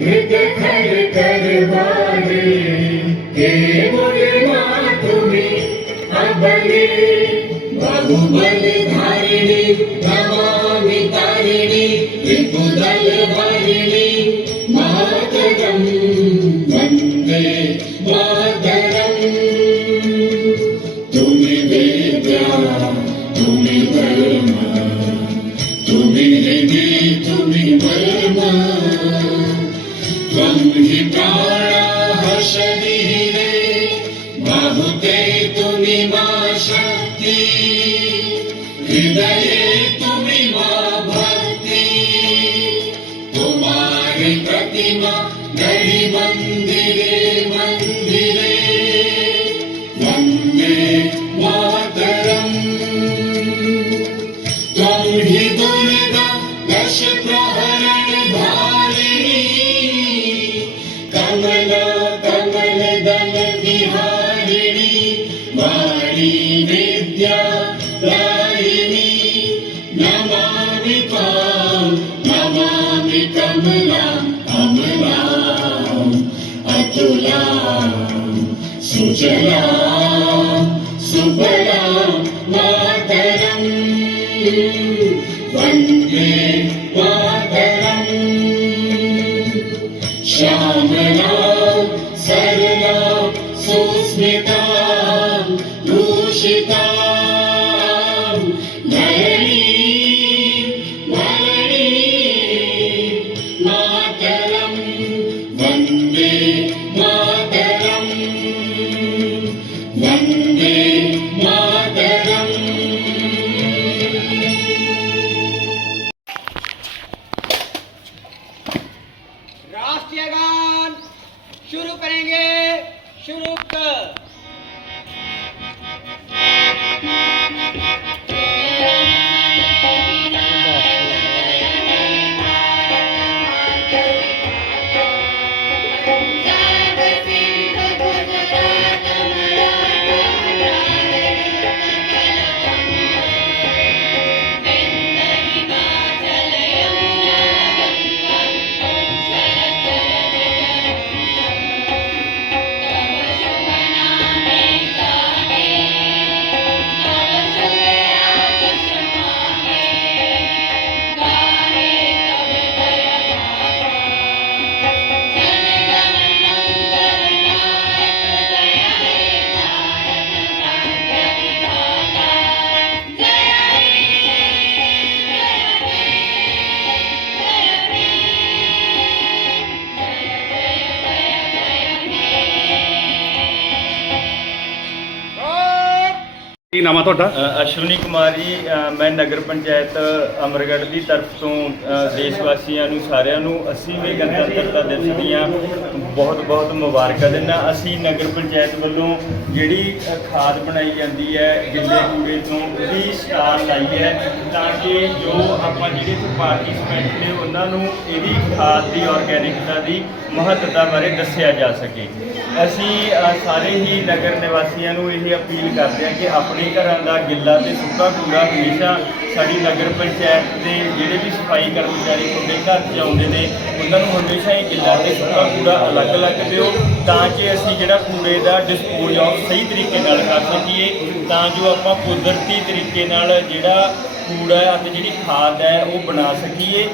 मृत खर करवारे तुम्हें अबले बहुबल धारिणी नमामि तारिणी त्रिपुदल वारिणी मातरम वंदे मातरम। तुम्हें वेद्या तुम्हें वर्मा तुम्हें हृदय तुम्हें वर्मा त्वं हि प्राणाः शरीरे बाहुते तुम्हें मा शक्ति हृदये तुम्हें मा भक्ति। तुम्हारी प्रतिमा गढ़ी मंदिरे मंदिरे वंदे मातरम। त्वं हि दुर्गा दश प्रहरण धारिणी कमला कमल दल विहारिणी वाणी विद्या दायिनी नमामि त्वां नमामि कमलां अमलां अतुलां सुजलां सुफलां मातरं वन्दे मातरं। श्यामलां सरलां सुस्मितां भूषितां धरणीं वरणीं मातरं वन्दे मातरं वन्दे मातरम्। राष्ट्रीय गान शुरू करेंगे। शुरू कर। ਕੀ ਨਾਮ ਆ ਤੁਹਾਡਾ? ਅਸ਼ਵਨੀ ਕੁਮਾਰ ਜੀ, ਮੈਂ ਨਗਰ ਪੰਚਾਇਤ ਅਮਰਗੜ੍ਹ ਦੀ ਤਰਫ ਤੋਂ ਦੇਸ਼ ਵਾਸੀਆਂ ਨੂੰ ਸਾਰਿਆਂ ਨੂੰ 80ਵੇਂ ਗਣਤੰਤਰਤਾ ਦਿਵਸ ਦੀਆਂ ਬਹੁਤ ਬਹੁਤ ਮੁਬਾਰਕਾਂ ਦਿੰਦਾ। ਅਸੀਂ ਨਗਰ ਪੰਚਾਇਤ ਵੱਲੋਂ ਜਿਹੜੀ ਖਾਦ ਬਣਾਈ ਜਾਂਦੀ ਹੈ ਗਿੱਲੇ ਕੂੜੇ ਤੋਂ ਉਹਦੀ ਸਟਾਲ ਲਾਈ ਹੈ ਤਾਂ ਕਿ ਜੋ ਆਪਾਂ ਜਿਹੜੇ ਇੱਥੇ ਪਾਰਟੀਸਪੈਂਟ ਨੇ ਉਹਨਾਂ ਨੂੰ ਇਹਦੀ ਖਾਦ ਦੀ ਆਰਗੈਨਿਕਤਾ ਦੀ ਮਹੱਤਤਾ ਬਾਰੇ ਦੱਸਿਆ ਜਾ ਸਕੇ। ਅਸੀਂ ਸਾਰੇ ਹੀ ਨਗਰ ਨਿਵਾਸੀਆਂ ਨੂੰ ਇਹ ਅਪੀਲ ਕਰਦੇ ਹਾਂ ਕਿ ਆਪਣੇ ਘਰਾਂ ਦਾ ਗਿੱਲਾ ਤੇ ਸੁੱਕਾ ਕੂੜਾ ਹਮੇਸ਼ਾ ਸਾਡੀ ਨਗਰ ਪੰਚਾਇਤ ਦੇ ਜਿਹੜੇ ਵੀ ਸਫਾਈ ਕਰਮਚਾਰੀ ਤੁਹਾਡੇ ਘਰ 'ਚ ਆਉਂਦੇ ਨੇ ਉਹਨਾਂ ਨੂੰ ਹਮੇਸ਼ਾ ਹੀ ਗਿੱਲਾ ਤੇ ਸੁੱਕਾ ਕੂੜਾ ਅਲੱਗ-ਅਲੱਗ ਦਿਓ ਤਾਂ ਕਿ ਅਸੀਂ ਜਿਹੜਾ ਕੂੜੇ ਦਾ ਡਿਸਪੋਜ਼ ਆਫ ਸਹੀ ਤਰੀਕੇ ਨਾਲ ਕਰ ਸਕੀਏ, ਤਾਂ ਜੋ ਆਪਾਂ ਕੁਦਰਤੀ ਤਰੀਕੇ ਨਾਲ ਜਿਹੜਾ ਕੂੜਾ ਅਤੇ ਜਿਹੜੀ ਖਾਦ ਹੈ ਉਹ ਬਣਾ ਸਕੀਏ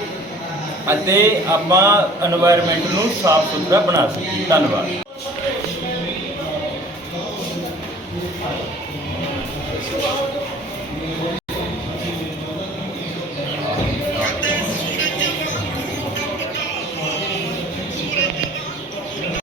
ਅਤੇ ਆਪਾਂ এনवायरमेंट ਨੂੰ ਸਾਫ਼ ਸੁਥਰਾ ਬਣਾ ਸਕੀਏ। ਧੰਨਵਾਦ।